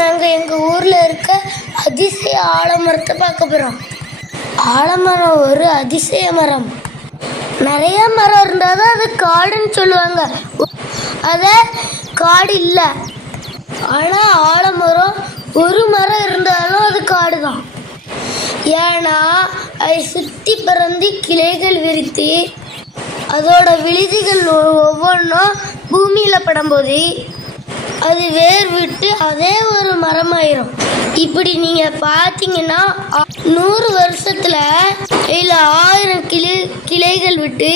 நாங்கள் எங்கள் ஊரில் இருக்க அதிசய ஆலமரத்தை பார்க்க போகிறோம் ஆலமரம் ஒரு அதிசய மரம். நிறைய மரம் இருந்தால் தான் அது காடுன்னு சொல்லுவாங்க. அதை காடு இல்லை. ஆனால் ஆலமரம் ஒரு மரம் இருந்தாலும் அது காடு தான் ஏன்னா அதை சுற்றி பறந்து கிளைகள் விரித்து அதோட விழுதிகள் ஒவ்வொன்றும் பூமியில் படும்போது அது வேர் விட்டு அதே ஒரு மரமாயிரும். இப்படி நீங்கள் பார்த்தீங்கன்னா நூறு வருஷத்தில் இல்ல ஆயிரம் கிளை கிளைகள் விட்டு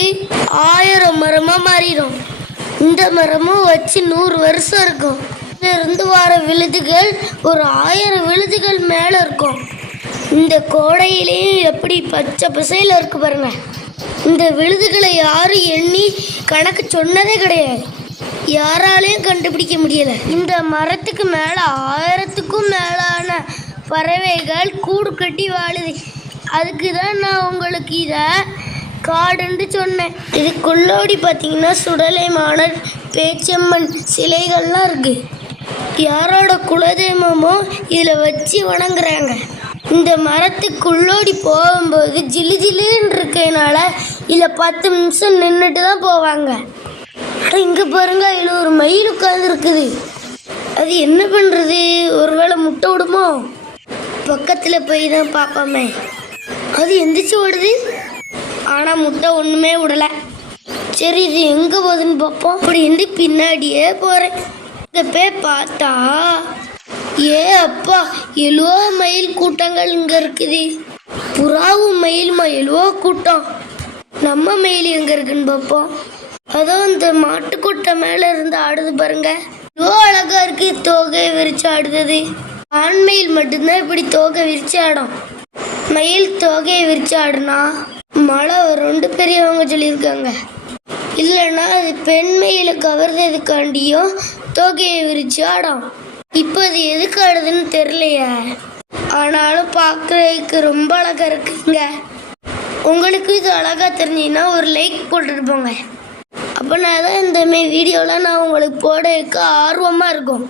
ஆயிரம் மரமாக மாறிடும் இந்த மரமும் வச்சு நூறு வருஷம் இருக்கும். இருந்து வர விழுதுகள் ஒரு ஆயிரம் விழுதுகள் மேலே இருக்கும். இந்த கோடையிலையும் எப்படி பச்சை பசையில் இருக்கு பாருங்க. இந்த விழுதுகளை யாரும் எண்ணி கணக்கு சொன்னதே கிடையாது. யாராலையும் கண்டுபிடிக்க முடியல. இந்த மரத்துக்கு மேல ஆயிரத்துக்கும் மேலான பறவைகள் கூடு கட்டி வாழுது. அதுக்கு தான் நான் உங்களுக்கு இதை காடுன்னு சொன்னேன். இதுக்குள்ளோடி பார்த்தீங்கன்னா சுடலை மாணர் பேச்சம்மன் சிலைகள்லாம் இருக்கு. யாரோட குலதெய்வமோ இதில் வச்சு வணங்குறாங்க. இந்த மரத்துக்குள்ளோடி போகும்போது ஜிலு ஜிலுன்னு இருக்கனால இதில் பத்து நிமிஷம் நின்றுட்டு தான் போவாங்க. இங்கே பாருங்க இதில் ஒரு மயில் உட்கார்ந்து இருக்குது அது என்ன பண்ணுறது ஒருவேளை முட்டை விடுமோ? பக்கத்தில் போய் தான் பார்ப்போமே. அது எந்திரிச்சு ஓடுது. ஆனால் முட்டை ஒன்றுமே விடலை. சரி இது எங்கே போகுதுன்னு பார்ப்போம். அப்படின்னு பின்னாடியே போகிறேன் இங்கே போய் பார்த்தா ஏ அப்பா எழுவோ மயில் கூட்டங்கள் இங்கே இருக்குது. புறாவும் மயிலுமா எழுவோ கூட்டம். நம்ம மயில் எங்கே இருக்குன்னு பார்ப்போம். அதோ இந்த மாட்டுக்கொட்டை மேலே இருந்து ஆடுது பாருங்க. எவ்வளோ அழகா இருக்கு தோகை விரிச்சு ஆடுது ஆண் மயில் மட்டும்தான் இப்படி தோகை விரிச்சு ஆடும். மயில் தோகையை விரிச்சு ஆடுனா மழை ரெண்டு பெரியவங்க சொல்லியிருக்காங்க. இல்லைன்னா அது பெண் மயிலை கவர்றதுக்காண்டியும் தோகையை விரிச்சு ஆடும். இப்போ அது எதுக்கு ஆடுதுன்னு தெரியலையே. ஆனாலும் பார்க்குறதுக்கு ரொம்ப அழகா இருக்குங்க. உங்களுக்கு இது அழகா தெரிஞ்சுன்னா ஒரு லைக் போட்டுட்டு போங்க. அப்போனால தான் இந்த மாரி வீடியோலாம் நான் உங்களுக்கு போட இருக்க ஆர்வமாக இருக்கும்.